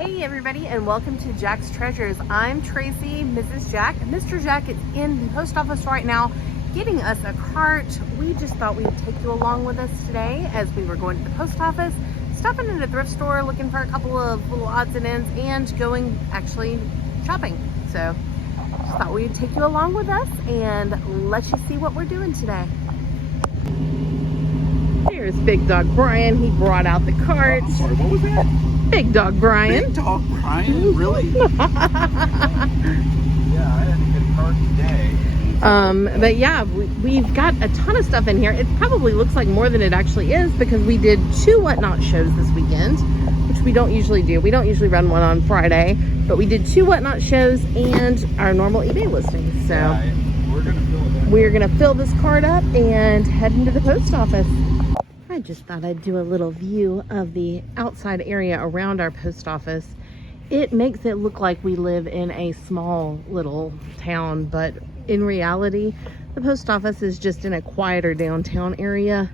Hey everybody, and welcome to Jack's Treasures. I'm Tracy, Mrs. Jack. Mr. Jack is in the post office right now getting us a cart. We just thought we'd take you along with us today as we were going to the post office, stopping at a thrift store looking for a couple of little odds and ends, and going actually shopping. So just thought we'd take you along with us and let you see what we're doing today. Here's Big Dog Brian. He brought out the cart. I'm sorry, what was that? Big Dog Brian. Big Dog Brian? Really? Yeah, I had a good cart today. But yeah, we've got a ton of stuff in here. It probably looks like more than it actually is because we did 2 Whatnot shows this weekend, which we don't usually do. We don't usually run one on Friday, but we did 2 Whatnot shows and our normal eBay listing. So yeah, we're gonna fill this cart up and head into the post office. I just thought I'd do a little view of the outside area around our post office. It makes it look like we live in a small little town, but in reality, the post office is just in a quieter downtown area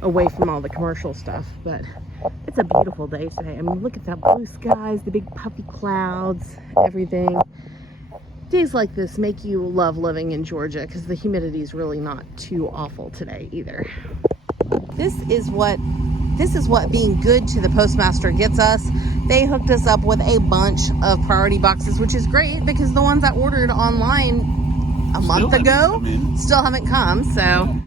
away from all the commercial stuff. But it's a beautiful day today. I mean, look at that blue skies, the big puffy clouds, everything. Days like this make you love living in Georgia because the humidity is really not too awful today either. This is what being good to the postmaster gets us. They hooked us up with a bunch of priority boxes, which is great because the ones I ordered online a month ago still haven't come. So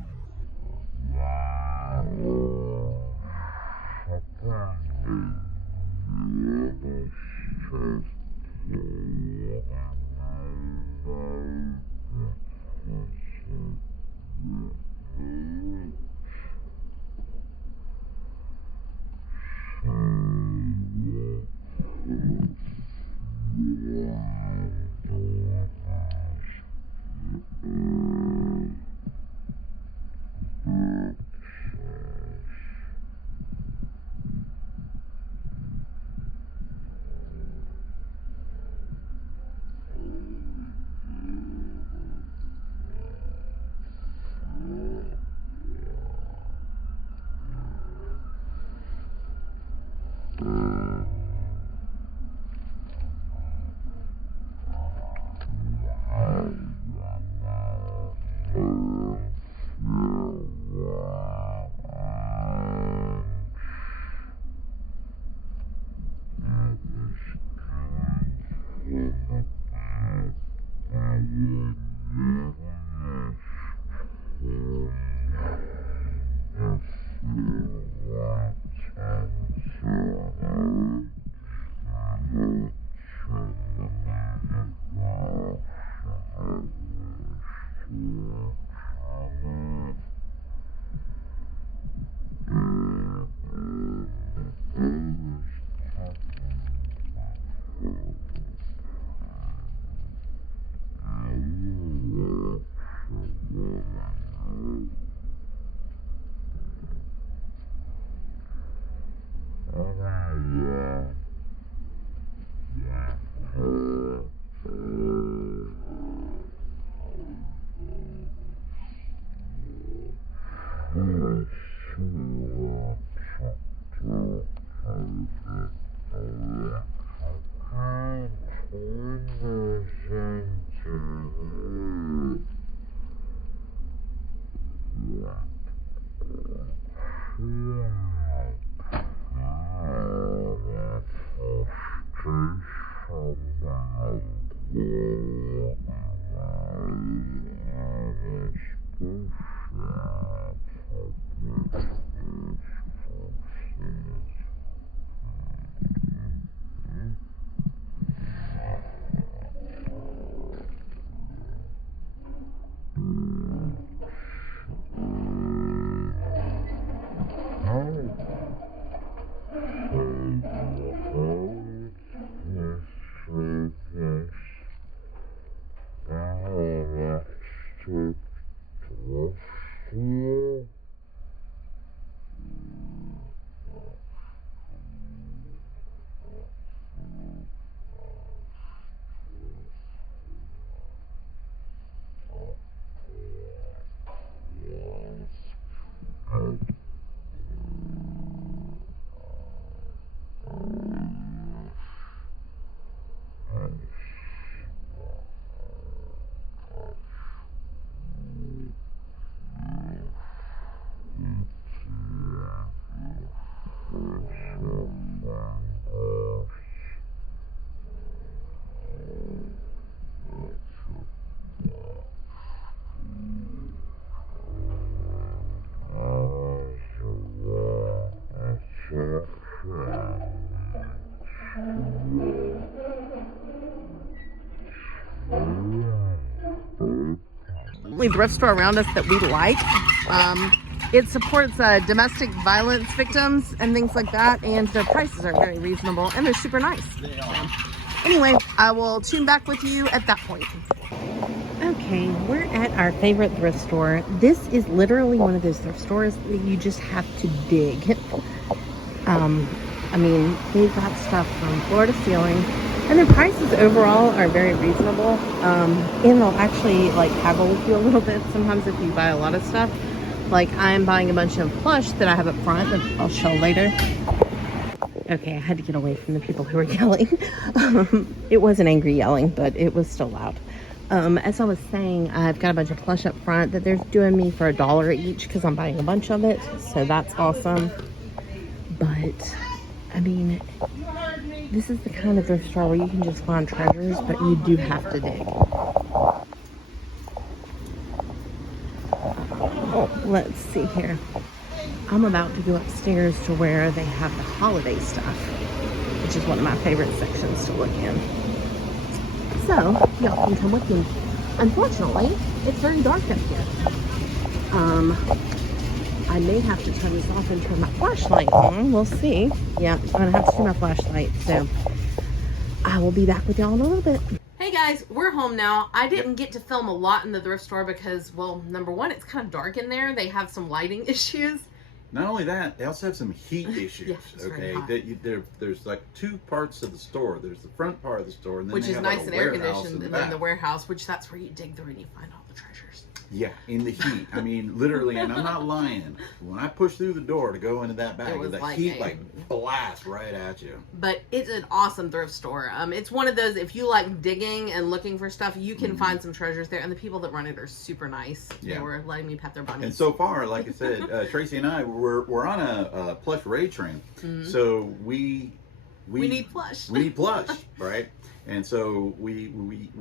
Only thrift store around us that we like. It supports domestic violence victims and things like that, and their prices are very reasonable and they're super nice. They are. Anyway, I will tune back with you at that point. Okay, we're at our favorite thrift store. This is literally one of those thrift stores that you just have to dig. I mean, they've got stuff from floor to ceiling, and their prices overall are very reasonable. And they'll actually like haggle with you a little bit sometimes if you buy a lot of stuff. Like I'm buying a bunch of plush that I have up front that I'll show later. Okay, I had to get away from the people who were yelling. It wasn't angry yelling, but it was still loud. As I was saying, I've got a bunch of plush up front that they're doing me for $1 each because I'm buying a bunch of it. So that's awesome. But, I mean, this is the kind of thrift store where you can just find treasures, but you do have to dig. Oh, let's see here. I'm about to go upstairs to where they have the holiday stuff, which is one of my favorite sections to look in. So, y'all can come with me. Unfortunately, it's very dark up here. I may have to turn this off and turn my flashlight on. We'll see. Yeah, I'm gonna have to turn my flashlight. So, I will be back with y'all in a little bit. Hey guys, we're home now. I didn't get to film a lot in the thrift store because, well, number one, it's kind of dark in there. They have some lighting issues. Not only that, they also have some heat issues. Yeah, it's very hot. There's like two parts of the store. There's the front part of the store, and then which they is have nice like and a air warehouse conditioned, in and the then the back. warehouse, which that's where you dig through and you find all the treasures. Yeah, in the heat. I mean, literally, and I'm not lying. When I pushed through the door to go into that bag, the heat like blasts right at you. But it's an awesome thrift store. It's one of those, if you like digging and looking for stuff, you can find some treasures there. And the people that run it are super nice. Yeah. They were letting me pet their bunnies. And so far, like I said, Tracy and I, we're on a plush raid train. So we need plush. We need plush, right? And so we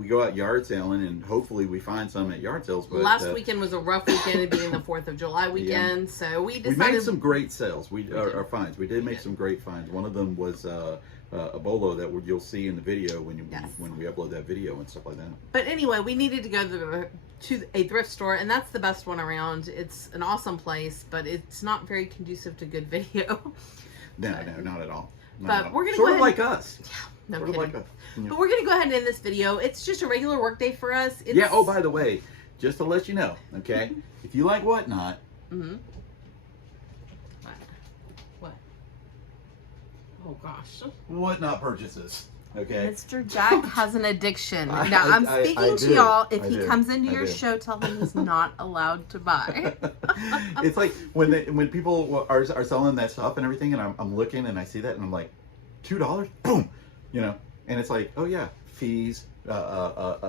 go out yard sailing, and hopefully we find some at yard sales. But last weekend was a rough weekend, it being the 4th of July weekend. Yeah. So we decided... We made some great sales. Our finds. We did make some great finds. One of them was a bolo that you'll see in the video when we upload that video and stuff like that. But anyway, we needed to go to a thrift store, and that's the best one around. It's an awesome place, but it's not very conducive to good video. No, not at all. But we're gonna sort go of ahead like us. Yeah, no sort kidding. Of like us. Yeah. But we're gonna go ahead and end this video. It's just a regular work day for us. Yeah. Oh, by the way, just to let you know, okay, if you like Whatnot. What? Oh gosh. Whatnot purchases. Okay. Mr. Jack has an addiction. Now I'm speaking to y'all. If he comes into your show, tell him he's not allowed to buy. It's like when people are selling that stuff and everything, and I'm looking and I see that and I'm like, $2, boom, you know, and it's like, oh yeah, fees,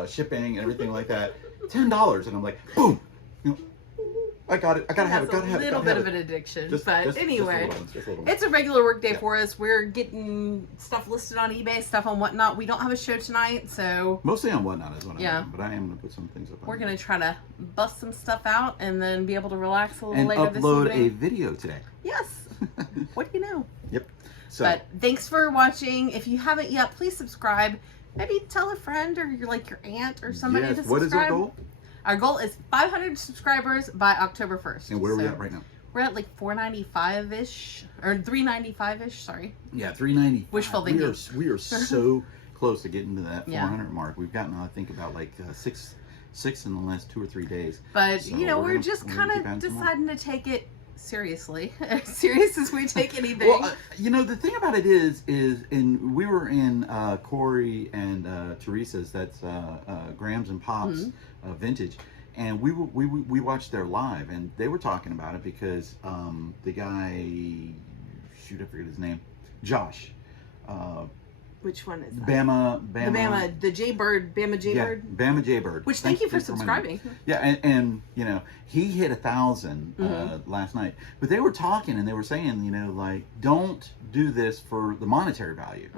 shipping and everything like that, $10, and I'm like, boom, you know, I got it. I gotta have it. Gotta have it. A little bit of an addiction, but anyway, it's a regular work day for us. We're getting stuff listed on eBay, stuff on Whatnot. We don't have a show tonight, so mostly on Whatnot is what I'm doing, but I am gonna put some things up. We're gonna try to bust some stuff out and then be able to relax a little and later this upload evening. a video today. Yes. What do you know? Yep. So. But thanks for watching. If you haven't yet, please subscribe. Maybe tell a friend or your aunt or somebody to subscribe. What is our goal? Our goal is 500 subscribers by October 1st. And where are we at right now? We're at like 495-ish, or 395-ish, sorry. Yeah, 390. Wishful thinking. We are so close to getting to that 400 mark. We've gotten, I think, about like six in the last 2 or 3 days. But, so you know, we're just kind of deciding to take it seriously. As serious as we take anything. Well, you know, the thing about it is we were in Corey and Teresa's, that's Grams and Pops Vintage, and we watched their live, and they were talking about it because the guy, shoot, I forget his name, Josh. Which one is that? The Jaybird, Bama Jaybird? Yeah, Bama Jaybird. Which, thank you for subscribing. Yeah, and you know, he hit 1,000 last night. But they were talking and they were saying, you know, like, don't do this for the monetary value.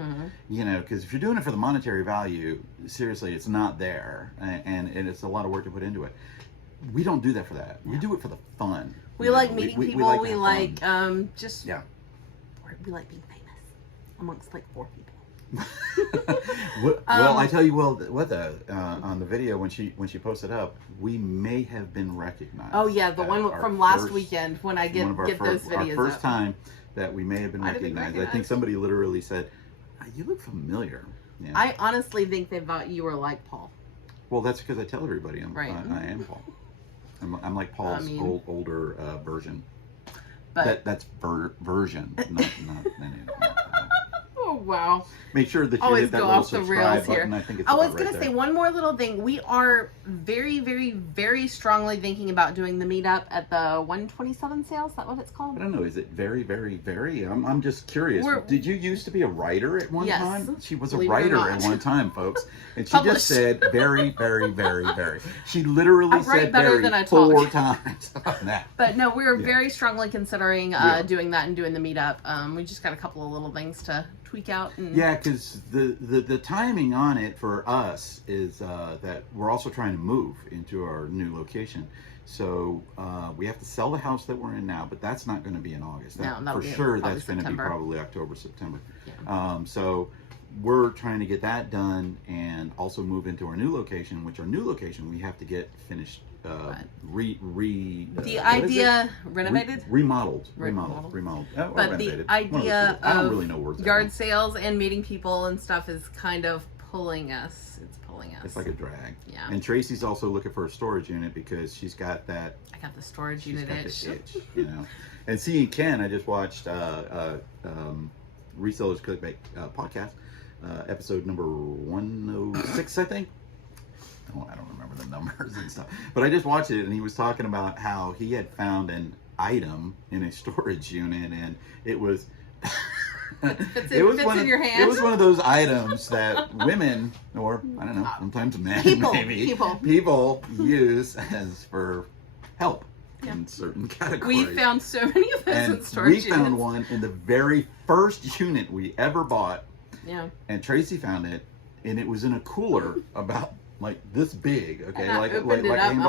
You know, because if you're doing it for the monetary value, seriously, it's not there. And it's a lot of work to put into it. We don't do that for that. We do it for the fun. We like meeting people. We like we like being famous amongst like 4 people. Well, I tell you, what the on the video when she posted up, we may have been recognized. Oh yeah, the one from last weekend when I get those videos. Our first time that we may have been recognized. I think somebody literally said, "You look familiar." Yeah. I honestly think they thought you were like Paul. Well, that's because I tell everybody I am Paul. I'm like Paul's older version. But that's version, not Oh wow! Make sure that you always hit that go little off the subscribe rails button. here. I think it's I was about gonna right say there. one more little thing. We are very, very, very strongly thinking about doing the meetup at the 127 sale. Is that what it's called? I don't know. Is it very, very, very? I'm just curious. Did you used to be a writer at one time? She was a writer at one time, folks, and she just said very, very, very, very. She literally said very 4 times on that. But no, we're very strongly considering doing that and doing the meetup. We just got a couple of little things to tweak out. And... Yeah, because the timing on it for us is that we're also trying to move into our new location. So we have to sell the house that we're in now, but that's not going to be in August. For sure, that's going to be probably October, September. Yeah. So we're trying to get that done and also move into our new location, which our new location we have to get finished. Renovated? Remodeled. But the idea of yard sales and meeting people and stuff is kind of pulling us. It's pulling us. It's like a drag. Yeah. And Tracy's also looking for a storage unit because she's got that. I got the storage unit itch. You know. And seeing Ken, I just watched Resellers Cookbake podcast, episode number 106, I think. I don't remember the numbers and stuff, but I just watched it and he was talking about how he had found an item in a storage unit and it was it was one of those items that women, or I don't know, sometimes men, people use as for help in certain categories. We found so many of those in storage units. We found one in the very first unit we ever bought. Yeah. And Tracy found it and it was in a cooler about like this big, okay, and like I'm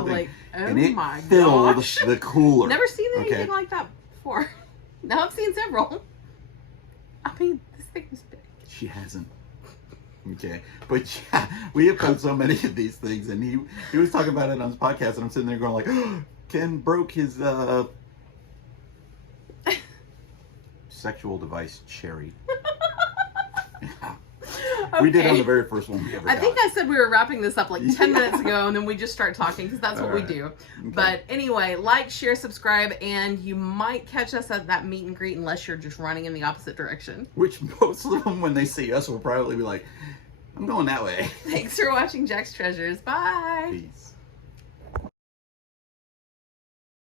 like, oh and it my filled gosh. the cooler. Never seen anything like that before. Now I've seen several. I mean, this thing was big. She hasn't. Okay, but yeah, we have found so many of these things, and he was talking about it on his podcast, and I'm sitting there going like, oh, Ken broke his sexual device cherry. Yeah. Okay. We did on the very first one we ever got. I think I said we were wrapping this up like 10 minutes ago, and then we just start talking because that's what we do. Okay. But anyway, like, share, subscribe, and you might catch us at that meet and greet unless you're just running in the opposite direction. Which most of them, when they see us, will probably be like, I'm going that way. Thanks for watching Jack's Treasures. Bye. Peace.